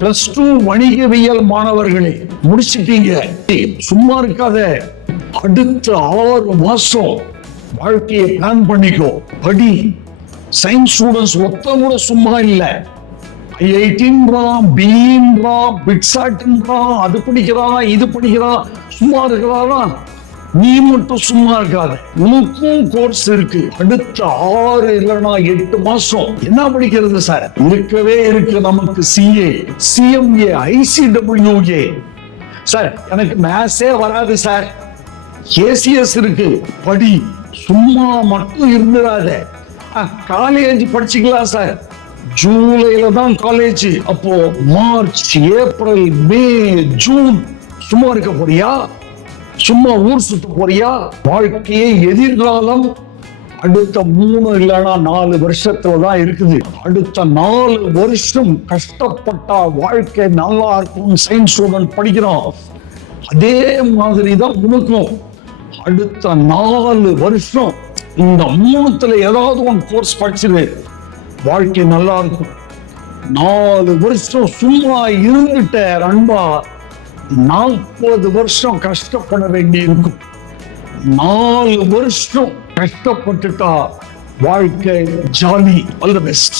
+2 வணிகவியல் மாணவர்களே முடிச்சிட்டீங்க, சும்மா இருக்காத. அடுத்த 6 மாசம் வாழ்க்கையை பிளான் பண்ணிக்கோ, படி. சயின்ஸ் ஸ்டூடெண்ட்ஸ் ஒருத்தன் கூட சும்மா இல்லை. ஐஐடின்றான், பிஇன்றான், பிட்சாட்ன்றான், அது படிக்கிறான், இது படிக்கிறான், சும்மா இருக்கிறாரா? நீ மட்டும் சும்மா இருக்காத. உனக்கும் கோர்ஸ் இருக்கு. அடுத்த 6 இல்லைன்னா 8 மாசம் என்ன படிக்கிறது சார்? இருக்கவே இருக்கு நமக்கு சிஏ, சிஎம்ஏ, ஐசிடபிள்யூஏ. சார் எனக்கு மேத்ஸே வராது சார். ஏசிஎஸ் இருக்கு, படி. சும்மா மட்டும் இருந்துடாத. காலேஜ் படிச்சுக்கலாம் சார். ஜூலைல தான் காலேஜ். அப்போ மார்ச், ஏப்ரல், மே, ஜூன் சும்மா இருக்க போறியா? சும்மா ஊர் சுத்த போறியா? வாழ்க்கையே எதிர்காலம் அடுத்த 3 இல்லைன்னா 4 வருஷத்துல தான் இருக்குது. அடுத்த 4 வருஷம் கஷ்டப்பட்டா வாழ்க்கை நல்லா இருக்கும். சயின்ஸ் ஸ்டூடெண்ட் படிக்கிறோம், அதே மாதிரி தான் உனக்கும். அடுத்த 4 வருஷம் இந்த 3த்துல ஏதாவது ஒன்று கோர்ஸ் படிச்சிரு, வாழ்க்கை நல்லா இருக்கும். 4 வருஷம் சும்மா இருந்துட்ட நண்பா, 40 வருஷம் கஷ்டப்பட வேண்டி இருக்கும். 4 வருஷம் கஷ்டப்பட்டுட்டா வாழ்க்கை ஜாலி. All the best.